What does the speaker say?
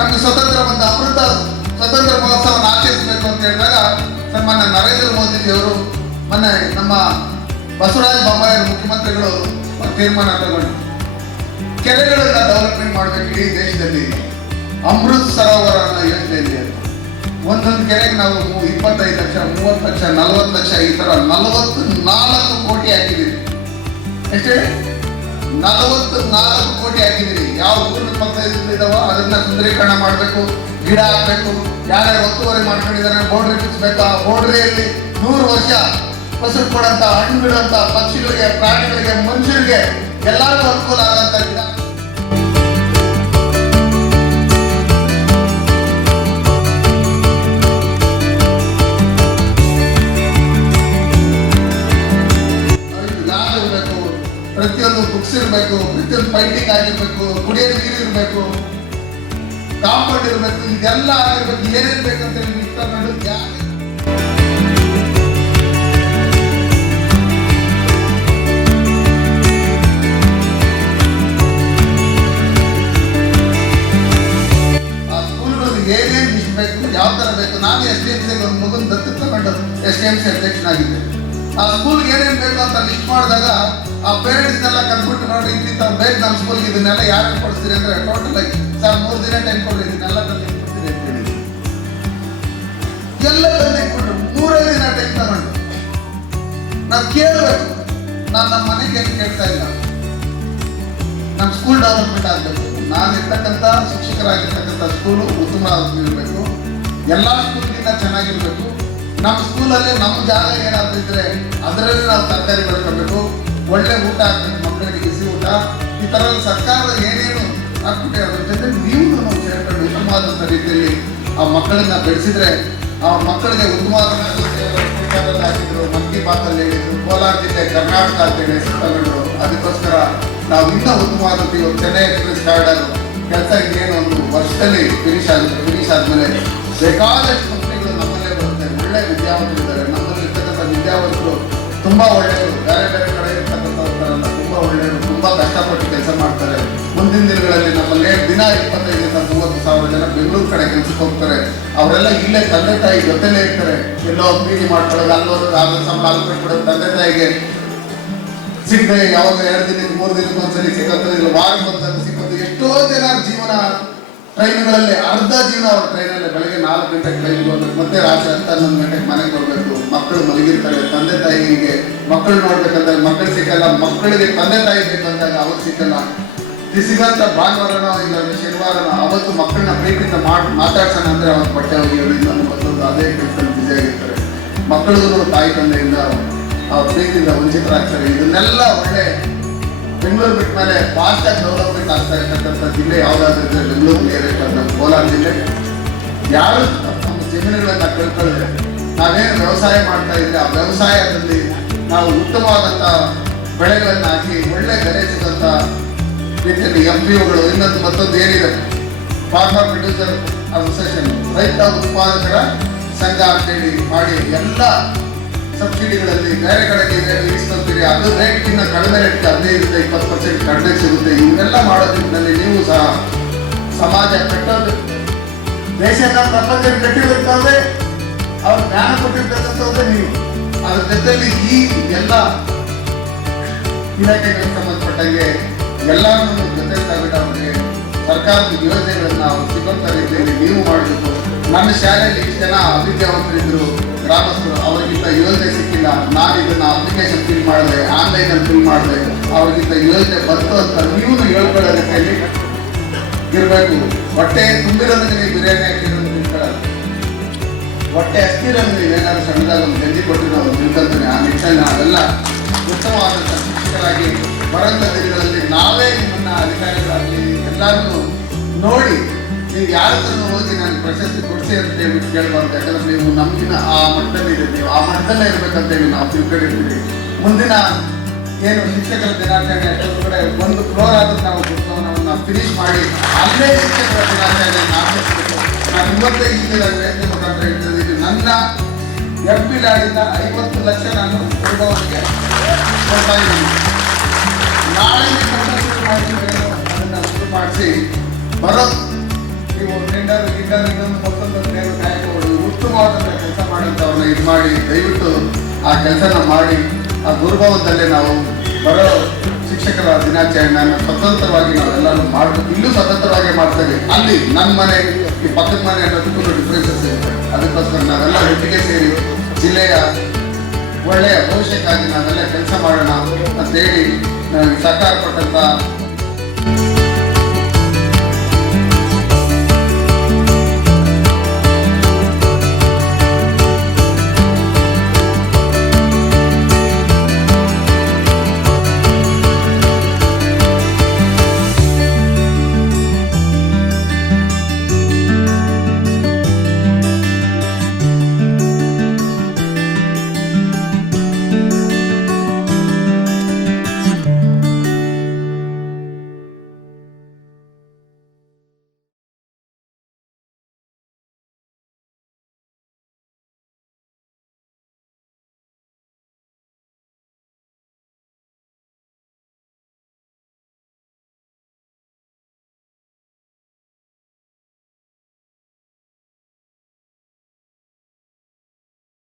ನಮ್ಗೆ ಸ್ವತಂತ್ರ ಬಂದ ಅಮೃತ ಸ್ವತಂತ್ರ ಮಹೋತ್ಸವವನ್ನು ಆಚರಿಸಬೇಕು ಅಂತ ಹೇಳಿದಾಗ ಸನ್ಮಾನ್ಯ ನರೇಂದ್ರ ಮೋದಿಜಿಯವರು ಮೊನ್ನೆ ನಮ್ಮ ಬಸವರಾಜ ಬೊಮ್ಮಾಯಿ ಮುಖ್ಯಮಂತ್ರಿಗಳು ತೀರ್ಮಾನ ತಗೊಂಡು ಕೆರೆಗಳನ್ನ ಡೆವಲಪ್ಮೆಂಟ್ ಮಾಡಬೇಕು ಇಡೀ ದೇಶದಲ್ಲಿ. ಅಮೃತ್ ಸರೋವರ ಅನ್ನೋ ಯೋಜನೆಯಲ್ಲಿ ಒಂದೊಂದು ಕೆರೆಗೆ ನಾವು 25 ಲಕ್ಷ 30 ಲಕ್ಷ 40 ಲಕ್ಷ ಈ ತರ 44 ಕೋಟಿ ಹಾಕಿದ್ದೀವಿ. ಎಷ್ಟೇ 44 ಕೋಟಿ ಹಾಕಿದ್ದೀರಿ. ಯಾವ ಊರಿನ ಪಕ್ಕ ಇದಾವ ಅದನ್ನ ಸುಂದರೀಕರಣ ಮಾಡಬೇಕು, ಗಿಡ ಹಾಕ್ಬೇಕು, ಯಾರ್ಯಾರು ಒತ್ತುವರಿ ಮಾಡ್ಕೊಂಡಿದ್ದಾರೆ ಬೌಂಡ್ರಿ ಬಿಚ್ಚಬೇಕಾ, ಬೌಂಡ್ರಿಯಲ್ಲಿ 100 ವರ್ಷ ಫಸಲು ಕೊಡಂತ ಹಣ್ಣು ಬಿಡುವಂತ ಪಕ್ಷಿಗಳಿಗೆ, ಪ್ರಾಣಿಗಳಿಗೆ, ಮನುಷ್ಯರಿಗೆ ಎಲ್ಲರಿಗೂ ಅನುಕೂಲ ಆಗಂತ ಗಿಡ. ಪ್ರತಿಯೊಂದು ಬುಕ್ಸ್ ಇರಬೇಕು, ಪ್ರತಿಯೊಂದು ಪೈಂಟಿಂಗ್ ಆಗಿರ್ಬೇಕು, ಕುಡಿಯೋ ನೀರು ಇರಬೇಕು, ಕಾಂಪೌಂಡ್ ಇರಬೇಕು, ಇದೆಲ್ಲ ಆಗಿರ್ಬೇಕು. ಏನೇನು ಬೇಕಂತ ಇಷ್ಟಪಟ್ಟು ಆ ಸ್ಕೂಲ್ಗಳಿಗೆ ಏನೇನು ಇಷ್ಟ ಬೇಕು, ಯಾವ ಥರ ಬೇಕು. ನಾನು SDMC ಒಂದು ಮಗನ ದತ್ತು ತಗೊಂಡು SDMC ಅಧ್ಯಕ್ಷನಾಗಿದ್ದೆ. ಆ ಸ್ಕೂಲ್ಗೆ ಏನೇನು ಬೇಕು ಅಂತ ಲಿಸ್ಟ್ ಮಾಡಿದಾಗ ಆ ಪೇರೆಂಟ್ಸ್ನೆಲ್ಲ ಕರ್ಬಿಟ್ಟು ನೋಡಿ ಇಂತಿಂತ ಬೇಕು ನಮ್ಮ ಸ್ಕೂಲ್ಗೆ, ಇದನ್ನೆಲ್ಲ ಯಾರು ಕೊಡ್ತೀರಿ ಅಂದ್ರೆ ಟೋಟಲ್ ಆಗಿ ಸರ್ 3 ದಿನ ಟೈಮ್ ಕೊಡ್ರಿ, ಇದನ್ನೆಲ್ಲ ತಂದು ಕೊಡ್ತೀನಿ ಅಂತ ಹೇಳಿ ಎಲ್ಲ ತಂದು ಕೊಟ್ಟರು. 3-5 ದಿನ ಟೈಮ್ ತಗೊಂಡು ನಾವು ಕೇಳಬೇಕು. ನಾನು ನಮ್ಮ ಮನೆಗೆ ಏನು ಕೇಳ್ತಾ ಇಲ್ಲ, ನಮ್ಮ ಸ್ಕೂಲ್ ಡೆವಲಪ್ಮೆಂಟ್ ಆಗಬೇಕು. ನಾನು ಇರ್ತಕ್ಕಂಥ ಶಿಕ್ಷಕರಾಗಿರ್ತಕ್ಕಂಥ ಸ್ಕೂಲು ಉತ್ತಮವಾಗಿರಬೇಕು, ಎಲ್ಲ ಸ್ಕೂಲ್ಗಿಂತ ಚೆನ್ನಾಗಿರ್ಬೇಕು. ನಮ್ಮ ಸ್ಕೂಲಲ್ಲಿ ನಮ್ಮ ಜಾಗ ಏನಾದ್ರು ಇದ್ರೆ ಅದರಲ್ಲಿ ನಾವು ತರಕಾರಿ ಬೆಳ್ಕೊಬೇಕು, ಒಳ್ಳೆ ಊಟ ಆಗ್ಬೇಕು, ಮಕ್ಕಳಿಗೆ ಬಿಸಿ ಊಟ. ಈ ಥರ ಸರ್ಕಾರದ ಏನೇನು ಹಾಕ್ಬಿಟ್ಟೆ ಅದ್ರ ಜೊತೆ ನೀವು ನಾವು ಸೇರ್ಕೊಂಡು ಉತ್ತಮವಾದಂಥ ರೀತಿಯಲ್ಲಿ ಆ ಮಕ್ಕಳನ್ನ ಬೆಳೆಸಿದ್ರೆ ಆ ಮಕ್ಕಳಿಗೆ ಉತ್ತಮವಾದ ಹಾಕಿದ್ರು. ಮನ್ ಕಿ ಬಾತಲ್ಲಿ ಹೇಳಿದ್ರು, ಕೋಲಾರ ಜಿಲ್ಲೆ ಕರ್ನಾಟಕ ಅಂತೇಳಿ ಹೆಸರು ತಗೊಂಡ್ರು. ಅದಕ್ಕೋಸ್ಕರ ನಾವು ಇನ್ನೂ ಉತ್ತಮವಾದಂಥ ಇವಾಗ ಚೆನ್ನೈ ಎಕ್ಸ್ಪ್ರೆಸ್ ಕಾರಿಡಾರ್ ಕೆಲಸ ಇನ್ನೇನು ಒಂದು ವರ್ಷದಲ್ಲಿ ಫಿನಿಶ್ ಆದಮೇಲೆ ಬೇಕಾದಷ್ಟು ಕಂಪ್ನಿಗಳು ನಮ್ಮಲ್ಲೇ ಬರುತ್ತೆ. ಒಳ್ಳೆ ವಿದ್ಯಾವಂತರಿದ್ದಾರೆ ನಮ್ಮಲ್ಲಿ ಇರ್ತಕ್ಕಂಥ ವಿದ್ಯಾವಂತರು, ತುಂಬ ಒಳ್ಳೆಯವರು. ಬೇರೆ ಬೇರೆ ಕಡೆ ಇರ್ತಕ್ಕಂಥವ್ರಲ್ಲ ತುಂಬ ಒಳ್ಳೆಯವರು, ತುಂಬ ಕಷ್ಟಪಟ್ಟು ಕೆಲಸ ಮಾಡ್ತಾರೆ. ಮುಂದಿನ ದಿನಗಳಲ್ಲಿ ನಮ್ಮಲ್ಲಿ ದಿನ 25-30 ಸಾವಿರ ಜನ ಬೆಂಗಳೂರು ಕಡೆ ಕೆಲಸಕ್ಕೆ ಹೋಗ್ತಾರೆ. ಅವರೆಲ್ಲ ಇಲ್ಲೇ ತಂದೆ ತಾಯಿ ಜೊತೆಲೇ ಇರ್ತಾರೆ. ಎಲ್ಲೋ ಪ್ರೀತಿ ಮಾಡ್ಕೊಳ್ಳೋದು, ಅಲ್ಲೋದು, ಸಂಬಳ ಅಲ್ಕೊಟ್ಬಿಡೋದು, ತಂದೆ ತಾಯಿಗೆ ಸಿಗದೆ ಯಾವಾಗ 2 ದಿನಕ್ಕೆ 3 ದಿನಕ್ಕೆ ಒಂದ್ಸಲಿ ಸಿಗೋದು, ಇಲ್ಲ ವಾರಕ್ಕೊಂದ್ಸಲಿ ಸಿಗೋದು. ಎಷ್ಟೋ ಜನ ಜೀವನ ಟ್ರೈನ್ಗಳಲ್ಲಿ ಅರ್ಧ ಜೀವನ ಅವ್ರ ಟ್ರೈನಲ್ಲೇ ಬೆಳಗ್ಗೆ 4 ಗಂಟೆಗೆ ಟ್ರೈನ್ಗೆ ಹೋಗ್ಬೇಕು, ಮತ್ತೆ ರಾತ್ರಿ 10-11 ಗಂಟೆಗೆ ಮನೆಗೆ ಬರಬೇಕು. ಮಕ್ಕಳು ಮಲಗಿರ್ತಾರೆ. ತಂದೆ ತಾಯಿಗೆ ಮಕ್ಕಳು ನೋಡ್ಬೇಕಂತ ಮಕ್ಕಳು ಸಿಕ್ಕಲ್ಲ, ಮಕ್ಕಳಿಗೆ ತಂದೆ ತಾಯಿ ಬೇಕಂದಾಗ ಅವ್ರು ಸಿಕ್ಕಲ್ಲ. ಸಿಗಂತ ಭಾನುವಾರನೋ ಇಲ್ಲ ಶನಿವಾರನೋ ಅವತ್ತು ಮಕ್ಕಳನ್ನ ಪ್ರೀತಿಯಿಂದ ಮಾತಾಡ್ಸೋಣ ಅಂದ್ರೆ ಅವತ್ತು ಬಟ್ಟೆ ಹೋಗಿ ಇನ್ನೊಂದು ಮತ್ತೊಂದು ಅದೇ ಕೆಲಸದಲ್ಲಿ ಬ್ಯುಸಿ ಆಗಿರ್ತಾರೆ. ಮಕ್ಕಳಿಗೂ ತಾಯಿ ತಂದೆಯಿಂದ ಅವ್ರ ಪ್ರೀತಿಯಿಂದ ವಂಚಿತರಾಗ್ತಾರೆ. ಇದನ್ನೆಲ್ಲ ಒಳ್ಳೆ ಬೆಂಗಳೂರು ಬಿಟ್ಟ ಮೇಲೆ ಫಾಸ್ಟಾಗಿ ಡೆವಲಪ್ಮೆಂಟ್ ಆಗ್ತಾ ಇರ್ತಕ್ಕಂಥ ಜಿಲ್ಲೆ ಯಾವುದಾದ್ರೂ ಇದ್ರೆ ಬೆಂಗಳೂರು ನಮ್ಮ ಕೋಲಾರ ಜಿಲ್ಲೆ. ಯಾರು ನಮ್ಮ ಜಮೀನುಗಳನ್ನ ಕಳ್ಕೊಳ್ಳದೆ ನಾವೇನು ವ್ಯವಸಾಯ ಮಾಡ್ತಾ ಇದ್ರೆ ಆ ವ್ಯವಸಾಯದಲ್ಲಿ ನಾವು ಉತ್ತಮವಾದಂಥ ಬೆಳೆಗಳನ್ನು ಹಾಕಿ ಒಳ್ಳೆ ಬೆಲೆ ಸಿಗೋಂಥ ರೀತಿಯಲ್ಲಿ MPOಗಳು ಇನ್ನೊಂದು ಮತ್ತೊಂದು ಏನಿದೆ ಫಾರ್ಮರ್ ಪ್ರೊಡ್ಯೂಸರ್ ಅಸೋಸಿಯೇಷನ್, ರೈತ ಉತ್ಪಾದಕರ ಸಂಘ ಅಂತೇಳಿ ಮಾಡಿ ಎಲ್ಲ ಸಬ್ಸಿಡಿಗಳಲ್ಲಿ ಬೇರೆ ಕಡೆಗೆ ಇರಿಸ್ಕೊಂತೀರಿ. ಅದು ರೇಟ್ಗಿಂತ ಕಡಿಮೆ ರೇಟ್ಗೆ 15-20% ಕಡಿಮೆ ಸಿಗುತ್ತೆ. ಇವನ್ನೆಲ್ಲ ಮಾಡೋದ್ರಲ್ಲಿ ನೀವು ಸಹ ಸಮಾಜ ಕಟ್ಟೋದು, ದೇಶನ ಪ್ರಪಂಚಕ್ಕೆ ಕಟ್ಟಿರ್ತವ್ರೆ, ಅವ್ರ ಜ್ಞಾನ ಕೊಟ್ಟಿರ್ತಕ್ಕಂಥದ್ದೇ ನೀವು. ಅದ್ರ ಜೊತೆಯಲ್ಲಿ ಈ ಎಲ್ಲ ಇಲಾಖೆಗಳಿಗೆ ಸಂಬಂಧಪಟ್ಟಂಗೆ ಎಲ್ಲರನ್ನೂ ಜೊತೆ ತಗೊಂಡು ಅವ್ರಿಗೆ ಸರ್ಕಾರದ ಯೋಜನೆಗಳನ್ನ ಅವ್ರು ಸಿಗೋಂಥ ರೀತಿಯಲ್ಲಿ ನೀವು ಮಾಡಬೇಕು. ನನ್ನ ಶಾಲೆಯಲ್ಲಿ ಇಷ್ಟು ಜನ ಅವಿದ್ಯಾವಂತರಿದ್ರು ಗ್ರಾಮಸ್ಥರು, ಅವರಿಗಿಂತ ಯೋಜನೆ ಸಿಕ್ಕಿಲ್ಲ, ನಾನು ಇದನ್ನ ಅಪ್ಲಿಕೇಶನ್ ಫಿಲ್ ಮಾಡಿದೆ, ಆನ್ಲೈನಲ್ಲಿ ಫಿಲ್ ಮಾಡಿದೆ, ಅವ್ರಿಗಿಂತ ಯೋಜನೆ ಬಂತು ಅಂತ ನೀವು ಹೇಳ್ಕೊಳ್ಳೋ ರೀತಿಯಲ್ಲಿ ಇರಬೇಕು. ಹೊಟ್ಟೆ ತುಂಬಿರೋದಕ್ಕೆ ನೀವು ಬಿರಿಯಾನಿ ಹಾಕಿರೋದು ತಿಳ್ಕೊಳ್ಳಲ್ಲ, ಹೊಟ್ಟೆ ಹಸ್ತಿರೋದು ನೀವು ಏನಾದ್ರು ಸಣ್ಣದಾಗ ಒಂದು ಗಂಜಿ ಕೊಟ್ಟಿರೋ ಒಂದು ತಿಳ್ಕೊಳ್ತೀನಿ. ಆ ನಿಟ್ಟಿನಲ್ಲಿ ನಾವೆಲ್ಲ ಉತ್ತಮವಾದಂಥ ಶಿಕ್ಷಕರಾಗಿ ಬರೋಂಥ ದಿನಗಳಲ್ಲಿ ನಾವೇ ನಿಮ್ಮನ್ನ ಅಧಿಕಾರಿಗಳಾಗಲಿ ಎಲ್ಲರೂ ನೋಡಿ ನೀವು ಯಾರ ಹತ್ರ ಹೋಗಿ ನಾನು ಪ್ರಶಸ್ತಿ ಕೊಡಿಸಿ ಅಂತ ಹೇಳ್ಬಿಟ್ಟು ಕೇಳಬಾರ್ದು. ಯಾಕಂದ್ರೆ ನೀವು ನಮಗಿನ ಆ ಮಟ್ಟದಲ್ಲಿ ಇದೆ, ನೀವು ಆ ಮಟ್ಟದಲ್ಲೇ ಇರ್ಬೇಕಂತೇಳಿ ನಾವು ತಿಳ್ಕೊಂಡಿರ್ತೀವಿ. ಮುಂದಿನ ಏನು ಶಿಕ್ಷಕರ ದಿನಾಚರಣೆ ಅಷ್ಟೊಂದು ಕಡೆ 1 ಫ್ಲೋರ್ ಆದರೂ ನಾವು ಪುಸ್ತಕವನ್ನು ಫಿನಿಶ್ ಮಾಡಿ ಅಲ್ಲೇ ಶಿಕ್ಷಕರ ದಿನಾಚರಣೆಯನ್ನು ಆಚರಿಸಬೇಕು. ನಾನು ಇವತ್ತೇ ಇಲ್ಲಿನ ಪ್ರಯತ್ನ ಮುಖಾಂತರ ಹೇಳ್ತಿದ್ದೀನಿ, ನನ್ನ MP ಲ್ಯಾಡಿಂದ 50 ಲಕ್ಷ ನಾನು ಕುಟುಂಬಕ್ಕೆ ಕೊಡ್ತಾ ಇದ್ದೀನಿ. ನಾಳೆ ಶುರು ಮಾಡ್ತೀವಿ, ಅದನ್ನು ಶುರು ಮಾಡಿಸಿ ಬರೋ ನೀವು ಟೆಂಡರ್ ಗಿಂಡರ್ ಇನ್ನೊಂದು ಮತ್ತೊಂದು ಕಾಯ್ಕೊಂಡು ಉತ್ತಮವಾದ ಕೆಲಸ ಮಾಡೋಂಥವ್ರನ್ನ ಇದು ಮಾಡಿ ದಯವಿಟ್ಟು ಆ ಕೆಲಸನ ಮಾಡಿ ಆ ದುರ್ಭಾವದಲ್ಲೇ ನಾವು ಬರೋ ಶಿಕ್ಷಕರ ದಿನಾಚರಣೆಯನ್ನು ಸ್ವತಂತ್ರವಾಗಿ ನಾವೆಲ್ಲರೂ ಮಾಡಬೇಕು. ಇಲ್ಲೂ ಸ್ವತಂತ್ರವಾಗಿ ಮಾಡ್ತೇವೆ. ಅಲ್ಲಿ ನನ್ನ ಮನೆ ಈ ಪಕ್ಕದ ಮನೆ ಅನ್ನೋದಕ್ಕೂ ಡಿಫ್ರೆನ್ಸಸ್ ಇರುತ್ತೆ. ಅದಕ್ಕೋಸ್ಕರ ನಾವೆಲ್ಲ ಒಟ್ಟಿಗೆ ಸೇರಿ ಜಿಲ್ಲೆಯ ಒಳ್ಳೆಯ ಭವಿಷ್ಯಕ್ಕಾಗಿ ನಾವೆಲ್ಲ ಕೆಲಸ ಮಾಡೋಣ ಅಂತೇಳಿ ನನಗೆ ಸಹಕಾರ ಕೊಟ್ಟಂತ